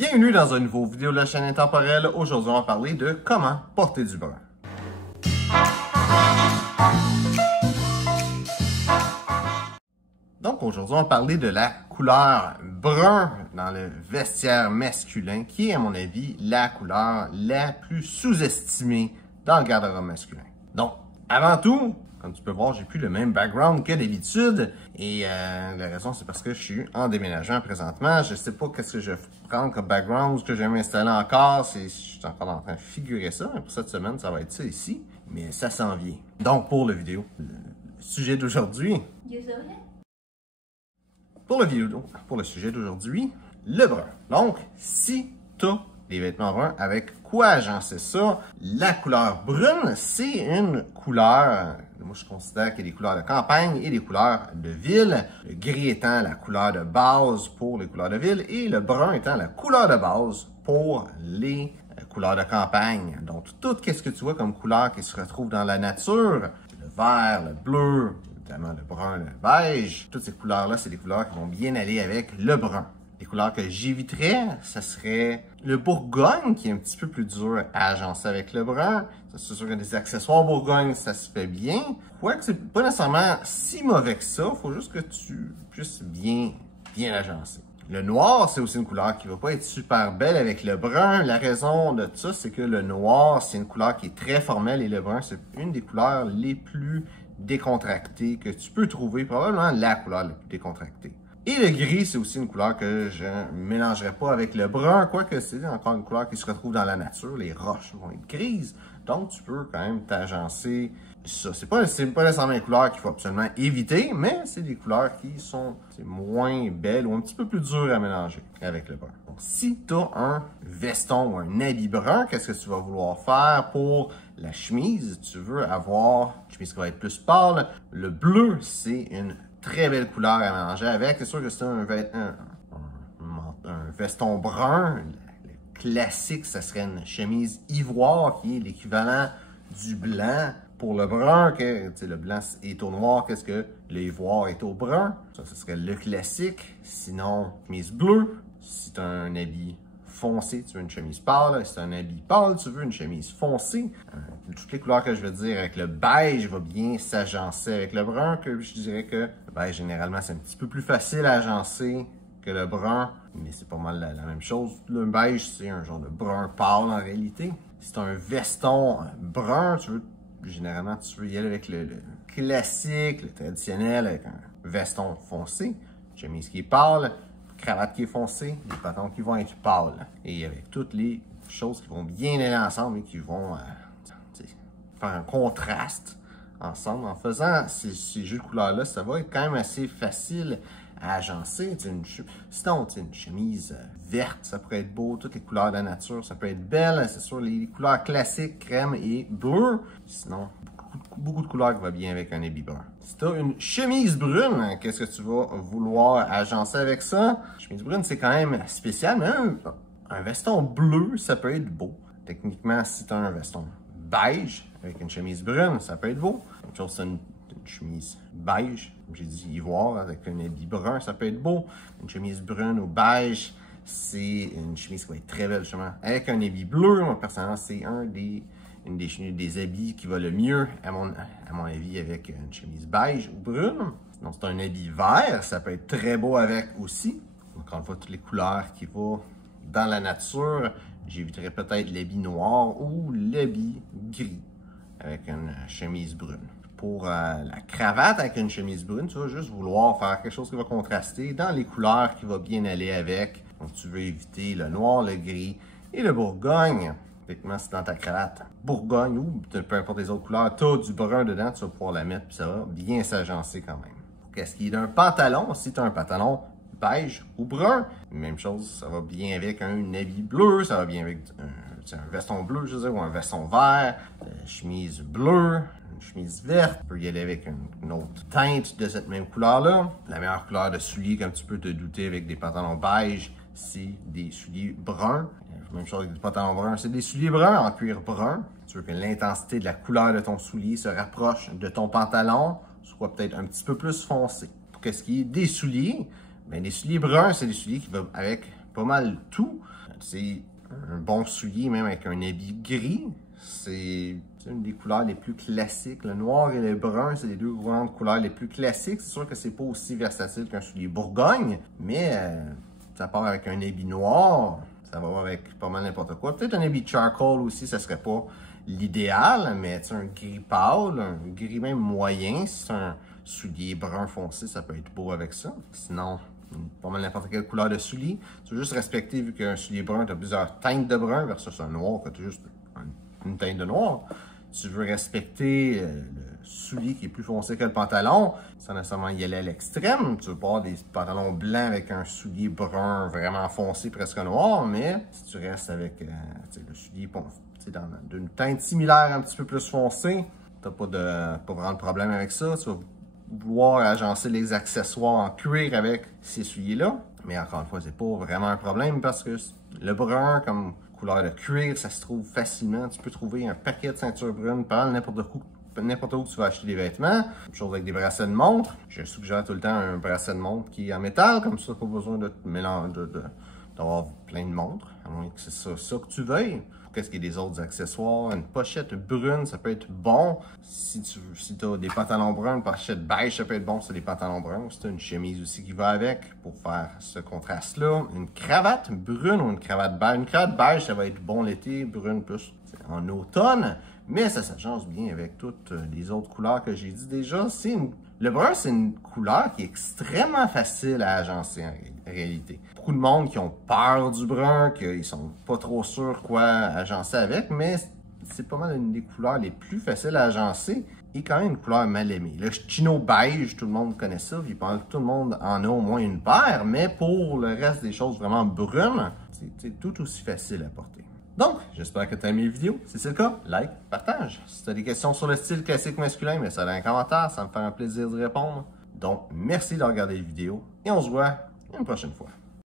Bienvenue dans une nouvelle vidéo de la chaîne Intemporelle. Aujourd'hui, on va parler de comment porter du brun. Donc aujourd'hui, on va parler de la couleur brun dans le vestiaire masculin, qui est à mon avis la couleur la plus sous-estimée dans le garde-robe masculin. Donc, avant tout, comme tu peux voir, j'ai plus le même background que d'habitude. Et la raison, c'est parce que je suis en déménagement présentement. Je sais pas qu'est-ce que je vais prendre comme background, ce que je vais m'installer encore. Je suis encore en train de figurer ça. Mais pour cette semaine, ça va être ça ici. Mais ça s'en vient. Donc, pour le vidéo, le sujet d'aujourd'hui. Pour le sujet d'aujourd'hui, le brun. Donc, si tu as des vêtements bruns, avec quoi agencer ça? La couleur brune, c'est une couleur, moi je considère qu'il y a des couleurs de campagne et des couleurs de ville. Le gris étant la couleur de base pour les couleurs de ville et le brun étant la couleur de base pour les couleurs de campagne. Donc, tout ce que tu vois comme couleur qui se retrouve dans la nature, le vert, le bleu, notamment le brun, le beige, toutes ces couleurs-là, c'est des couleurs qui vont bien aller avec le brun. Les couleurs que j'éviterais, ce serait le bourgogne, qui est un petit peu plus dur à agencer avec le brun. C'est sûr que des accessoires bourgogne, ça se fait bien. Quoique c'est pas nécessairement si mauvais que ça, il faut juste que tu puisses bien agencer. Le noir, c'est aussi une couleur qui va pas être super belle avec le brun. La raison de ça, c'est que le noir, c'est une couleur qui est très formelle et le brun, c'est une des couleurs les plus décontractées que tu peux trouver, probablement la couleur la plus décontractée. Et le gris, c'est aussi une couleur que je ne mélangerai pas avec le brun, quoique c'est encore une couleur qui se retrouve dans la nature. Les roches vont être grises, donc tu peux quand même t'agencer ça. C'est pas nécessairement une couleur qu'il faut absolument éviter, mais c'est des couleurs qui sont moins belles ou un petit peu plus dures à mélanger avec le brun. Donc, si tu as un veston ou un habit brun, qu'est-ce que tu vas vouloir faire pour la chemise? Tu veux avoir une chemise qui va être plus pâle. Le bleu, c'est une très belle couleur à mélanger avec. C'est sûr que c'est un veston brun. Le classique, ça serait une chemise ivoire qui est l'équivalent du blanc pour le brun. Que le blanc est au noir, qu'est-ce que l'ivoire est au brun. Ça, ce serait le classique. Sinon, chemise bleue. Si tu as un habit foncé, tu veux une chemise pâle. Si tu as un habit pâle, tu veux une chemise foncée. Toutes les couleurs que je veux dire avec le beige va bien s'agencer avec le brun, que je dirais que le beige, généralement, c'est un petit peu plus facile à agencer que le brun, mais c'est pas mal la même chose. Le beige, c'est un genre de brun pâle en réalité. Si tu as un veston brun, généralement, tu veux y aller avec le classique, le traditionnel, avec un veston foncé, chemise qui est pâle, cravate qui est foncée, des pantalons qui vont être pâles. Et avec toutes les choses qui vont bien aller ensemble et qui vont faire un contraste ensemble. En faisant ces jeux de couleurs-là, ça va être quand même assez facile à agencer. Sinon, une chemise verte, ça pourrait être beau. Toutes les couleurs de la nature, ça peut être belle. C'est sûr, les couleurs classiques, crème et bleu. Sinon, beaucoup de couleurs qui vont bien avec un habit brun. Si tu as une chemise brune, qu'est-ce que tu vas vouloir agencer avec ça? Chemise brune, c'est quand même spécial, mais un veston bleu, ça peut être beau. Techniquement, si tu as un veston beige avec une chemise brune, ça peut être beau. Autre chose, c'est une chemise beige, comme j'ai dit, ivoire, avec un habit brun, ça peut être beau. Une chemise brune ou beige, c'est une chemise qui va être très belle, justement. Avec un habit bleu, moi, personnellement, c'est une des habits qui va le mieux, à mon avis, avec une chemise beige ou brune. Donc, c'est un habit vert, ça peut être très beau avec aussi. Encore une fois, toutes les couleurs qui vont dans la nature. J'éviterais peut-être l'habit noir ou l'habit gris avec une chemise brune. Pour la cravate avec une chemise brune, tu vas juste vouloir faire quelque chose qui va contraster dans les couleurs qui va bien aller avec. Donc, tu veux éviter le noir, le gris et le bourgogne. Effectivement, c'est dans ta cravate bourgogne ou peu importe les autres couleurs, tu as du brun dedans, tu vas pouvoir la mettre, puis ça va bien s'agencer quand même. Qu'est-ce qui est d'un pantalon? Si tu as un pantalon beige ou brun, même chose, ça va bien avec un habit bleu, ça va bien avec un veston bleu, je veux dire, ou un veston vert, chemise bleue, une chemise verte. Tu peux y aller avec une autre teinte de cette même couleur-là. La meilleure couleur de souliers, comme tu peux te douter avec des pantalons beige, c'est des souliers bruns. Même chose avec des pantalons bruns, c'est des souliers bruns en cuir brun. Tu veux que l'intensité de la couleur de ton soulier se rapproche de ton pantalon, soit peut-être un petit peu plus foncé. Pour ce qui est des souliers, bien, les souliers bruns, c'est des souliers qui vont avec pas mal tout. C'est un bon soulier, même avec un habit gris. C'est une des couleurs les plus classiques. Le noir et le brun, c'est les deux grandes couleurs les plus classiques. C'est sûr que c'est pas aussi versatile qu'un soulier Bourgogne, mais ça part avec un habit noir, ça va avec pas mal n'importe quoi. Peut-être un habit charcoal aussi, ça serait pas l'idéal, mais un gris pâle, un gris même moyen, si c'est un soulier brun foncé, ça peut être beau avec ça. Sinon, pas mal n'importe quelle couleur de soulier. Tu veux juste respecter, vu qu'un soulier brun, tu as plusieurs teintes de brun versus un noir, que tu as juste une teinte de noir. Tu veux respecter le soulier qui est plus foncé que le pantalon, sans nécessairement y aller à l'extrême. Tu veux pas avoir des pantalons blancs avec un soulier brun vraiment foncé, presque noir, mais si tu restes avec le soulier d'une teinte similaire, un petit peu plus foncé, tu n'as pas vraiment de problème avec ça. Tu vas vouloir agencer les accessoires en cuir avec ces souliers-là. Mais encore une fois, c'est pas vraiment un problème parce que le brun, comme couleur de cuir, ça se trouve facilement. Tu peux trouver un paquet de ceintures brunes par n'importe où que tu vas acheter des vêtements. Même chose avec des bracelets de montre. Je suggère tout le temps un bracelet de montre qui est en métal, comme ça, pas besoin de te mélanger, d'avoir plein de montres, à moins que c'est ça que tu veuilles. Qu'est-ce qu'il y a des autres accessoires? Une pochette brune, ça peut être bon. Si tu as des pantalons bruns, une pochette beige, ça peut être bon, c'est des pantalons bruns. Si tu as une chemise aussi qui va avec pour faire ce contraste-là. Une cravate brune ou une cravate beige. Une cravate beige, ça va être bon l'été, brune plus en automne. Mais ça s'agence bien avec toutes les autres couleurs que j'ai dit déjà. Le brun, c'est une couleur qui est extrêmement facile à agencer en réalité. Beaucoup de monde qui ont peur du brun, qu'ils sont pas trop sûrs quoi agencer avec, mais c'est pas mal une des couleurs les plus faciles à agencer et quand même une couleur mal aimée. Le chino beige, tout le monde connaît ça, puis tout le monde en a au moins une paire, mais pour le reste des choses vraiment brunes, c'est tout aussi facile à porter. Donc, j'espère que tu as aimé la vidéo. Si c'est le cas, like, partage. Si tu as des questions sur le style classique masculin, mets ça dans les commentaires, ça me fait un plaisir de répondre. Donc, merci de regarder la vidéo et on se voit une prochaine fois.